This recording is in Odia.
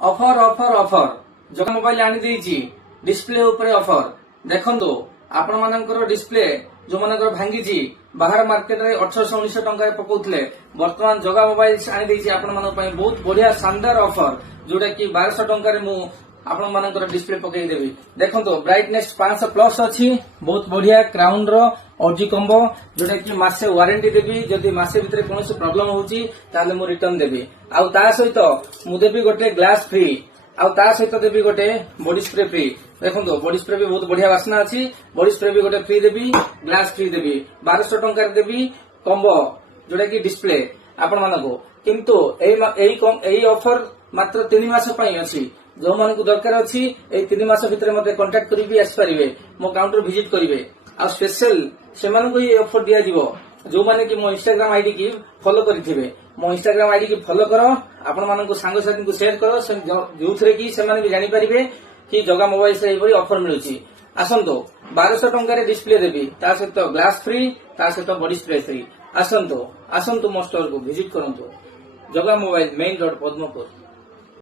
Offer offer offer Jaga mobile ଆଣି ଦେଇଛି ଡିସପ୍ଲେ ଉପରେ ଅଫର। ଦେଖନ୍ତୁ ଆପଣ ମାନଙ୍କର ଡିସପ୍ଲେ ଯୋଉମାନଙ୍କର ଭାଙ୍ଗିଛି ବାହାର ମାର୍କେଟରେ 1800-1900 ଟଙ୍କାରେ ପକଉଥିଲେ, ବର୍ତ୍ତମାନ ଜଗା ମୋବାଇଲ ଆଣି ଦେଇଛି ଆପଣ ମାନଙ୍କ ପାଇଁ ବହୁତ ବଢିଆ ଶାନଦାର ଅଫର, ଯୋଉଟା କି 1200 ଟଙ୍କାରେ ମୁଁ ଆପଣ ମାନଙ୍କର ଡିସପ୍ଲେ ପକେଇଦେବି। ଦେଖନ୍ତୁ ବ୍ରାଇଟନେସ୍ 500+ ଅଛି, ବହୁତ ବଢିଆ କ୍ରାଉନ ର OG କମ୍ବୋ, ଯୋଉଟା କି ମାସେ ୱାରେଣ୍ଟି ଦେବି। ଯଦି ମାସେ ଭିତରେ କୌଣସି ପ୍ରୋବ୍ଲେମ ହଉଛି ତାହେଲେ ମୁଁ ରିଟର୍ନ ଦେବି। ଆଉ ତା ସହିତ ମୁଁ ଦେବି ଗୋଟେ ଗ୍ଲାସ ଫ୍ରି, ଆଉ ତା ସହିତ ଦେବି ଗୋଟେ ବଡି ସ୍ପ୍ରେ ଫ୍ରି। ଦେଖନ୍ତୁ ବଡି ସ୍ପ୍ରେ ବି ବହୁତ ବଢିଆ ବାସ୍ନା ଅଛି, ବଡି ସ୍ପ୍ରେ ବି ଗୋଟେ ଫ୍ରି ଦେବି, ଗ୍ଲାସ ଫ୍ରି ଦେବି। 1200 ଟଙ୍କାରେ ଦେବି କମ୍ବୋ, ଯୋଉଟା କି ଡିସପ୍ଲେ ଆପଣ ମାନଙ୍କୁ। କିନ୍ତୁ ଏଇ ଅଫର ମାତ୍ର 3 ମାସ ପାଇଁ ଅଛି। ଯୋଉମାନଙ୍କୁ ଦରକାର ଅଛି ଏଇ 3 ମାସ ଭିତରେ ମତେ କଣ୍ଟାକ୍ଟ କରିକି ଆସିପାରିବେ, ମୋ କାଉଣ୍ଟର ଭିଜିଟ କରିବେ। ଆଉ ସ୍ପେଶାଲ ସେମାନଙ୍କୁ ହିଁ ଅଫର ଦିଆଯିବ ଯୋଉମାନେ କି ମୋ ଇନଷ୍ଟାଗ୍ରାମ ଆଇଡି କି ଫଲୋ କରିଥିବେ। ମୋ ଇନଷ୍ଟାଗ୍ରାମ ଆଇଡି କି ଫଲୋ କର, ଆପଣ ମାନଙ୍କୁ ସାଙ୍ଗସାଥୀଙ୍କୁ ସେୟାର କର, ଯୋଉଥିରେ କି ସେମାନେ ବି ଜାଣିପାରିବେ କି ଜଗା ମୋବାଇଲ ଏଇଭଳି ଅଫର ମିଳୁଛି। ଆସନ୍ତୁ 1200 ଟଙ୍କାରେ ଡିସପ୍ଲେ ଦେବି, ତା ସହିତ ଗ୍ଲାସ ଫ୍ରି, ତା ସହିତ ବଡି ସ୍ପ୍ରେ ଫ୍ରି। ଆସନ୍ତୁ ମୋ ଷ୍ଟୋରକୁ ଭିଜିଟ କରନ୍ତୁ। Jaga mobile, main road, Padampur.